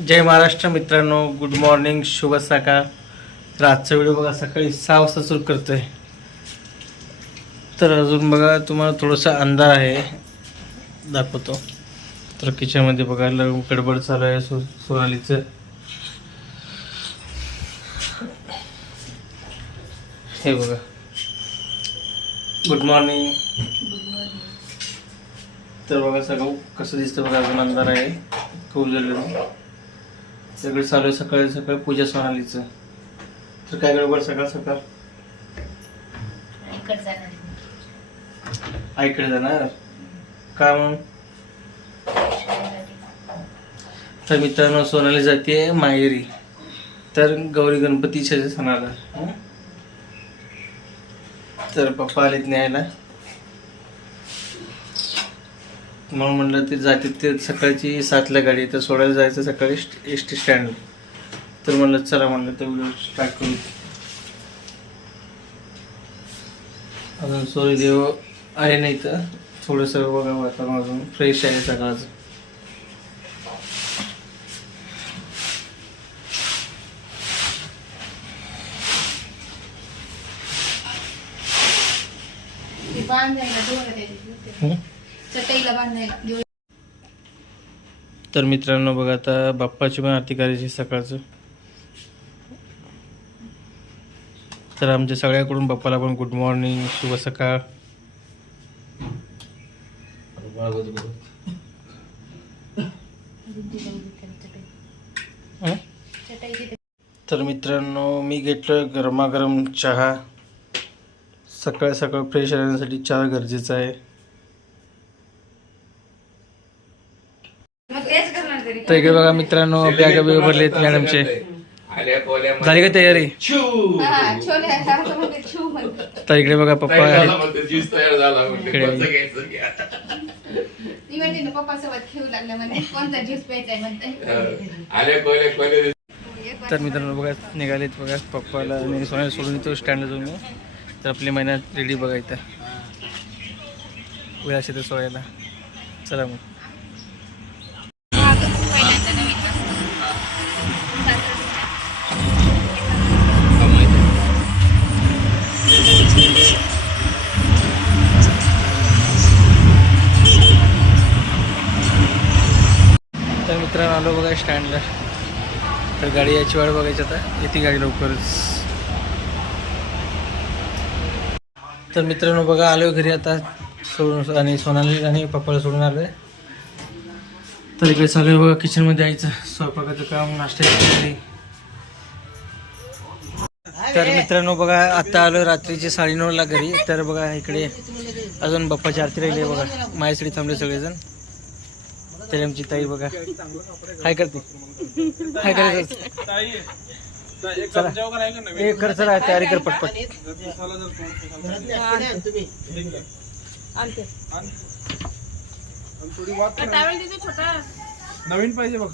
जय महाराष्ट्र मित्रांनो good morning शुभ सकाळ. तर आजचा व्हिडिओ बघा सकाळी सहा वाजता सुरू करतोय. तर अजून बघा तुम्हाला थोडासा अंधार आहे. दाखवतो. तर किचनमध्ये बघायला गडबड चालू आहे सो सोनालीचं. हे बघा. गुड मॉर्निंग तर बघा सगळं कसं दिसतं बघा अजून अंधार आहे. खूप झालेलं सगळं चालू आहे सकाळी सकाळी पूजा सोनालीचं. तर काय गडबड सकाळ सकाळ? इकडे जाणार आईकडे जाणार? का मग? तर मित्रांनो सोनाली जाते माहेरी. तर गौरी गणपतीच्या सणाला? तर पप्पा आलेत न्यायला. म्हणून म्हणलं ते जाते ते सकाळची सातला गाडी तर सोडायला जायचं सकाळी एस टी स्टँड तर म्हणलं चला म्हणलं तर व्हिडिओ स्टार्ट करू. अजून सूर्यदेव आहे नाही तर थोडंसं बघा वातावरण अजून. फ्रेश आहे सकाळचं ते चटईला बांधायला तर मित्रांनो बघा आता बाप्पाची पण आरती करायची सकाळचं. तर आमच्या सगळ्याकडून बाप्पाला पण गुड मॉर्निंग शुभ सकाळ. तर मित्रांनो मी घेतलं गरमागरम चहा. सकाळ सकाळ फ्रेश राहण्यासाठी चहा गरजेचा आहे. तरी इकडे बघा मित्रांनो बॅग बिग भरलेत मॅडमचे झाली का तयारी? हा असं तर इकडे बघा. पप्पा म्हणजे तर मित्रांनो बघा निघालेत बघा. पप्पाला आणि सोन्याला सोडून येतो स्टँडला जाऊन. मी. तर आपली महिन्यात रेडी बघा इथं. वेळ असेल तर सोडायला. चला मग. मित्रांनो आलो बघा स्टँडला तर गाडी याची वाट बघायची आता. येते गाडी लवकरच. तर मित्रांनो बघा आलो घरी आता. सोडून आणि सोनाली आणि पप्पाला सोडून आलोय. तर इकडे चालू आहे बघा किचनमध्ये यायचं. स्वयंपाकाचं काम नाश्त्याची तर मित्रांनो बघा आता आलो रात्रीचे साडेनऊला घरी. तर बघा इकडे अजून बाप्पाची आरती राहिली आहे बघा. माझ्यासाठी थांबले सगळेजण. तरी आमची ताई बघा. काय करते. काय करायचं चला. ए कर चला. तयारी कर पटपट. नवीन पाहिजे बघ.